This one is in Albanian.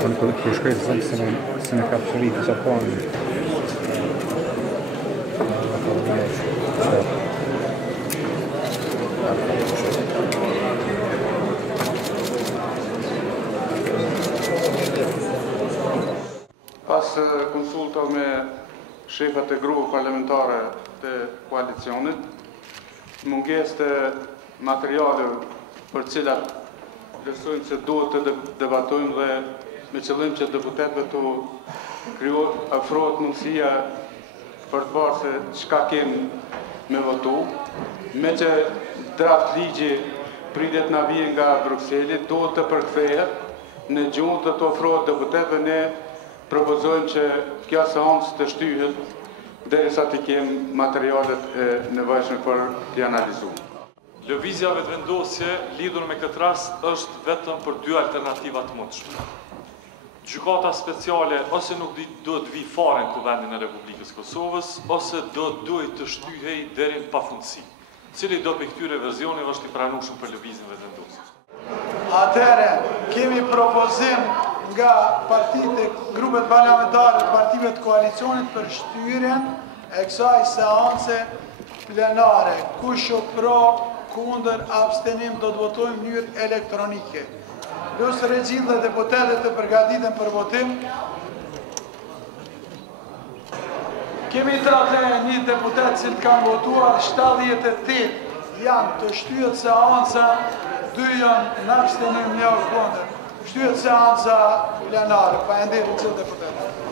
Quando quello che scrive se ne capita Giappone. Pas konsulta me shefat e grupeve parlamentare të koalicionit, mungesë të materiale për cilat vlerësojmë se duhet të debatojmë dhe me qëllim që deputetëve të afrohet mundësia për të parë se çka kemi me votu, me që draft ligji pritet na vijë nga Brukseli, duhet të përkthehet në gjuhë të ofrohet deputetëve. Ne propozojmë që kjo seancë të shtyhet derisa të kemi materialet e nevojshme për t'i analizuar. Lëvizja vetëvendosje lidhur me këtë rast është vetëm për dy alternativa të mundshme. Gjykata speciale ose nuk duhet vi fare në Kuvendin e Republikës Kosovës, ose duhet të shtyhej deri në pafundësi. Cili do për këtyre versioneve është i pranueshëm për lëvizjen vetëvendosje. Atëherë, kemi propozim nga partitë, grupet parlamentare të partive të koalicionit për shtyrjen e kësaj seance plenare. Kush o pro, kundër, abstenim, do të votojmë në mënyrë elektronike. Lusë regjin dhe deputetet të përgatiten për votim. Kemi 31 deputet që të kanë votuar, 78 janë të shtyhet seanca, 2 janë në abstenim, 1 kundër. Shtyhet seanca plenare, pa e ndirin që deputetet.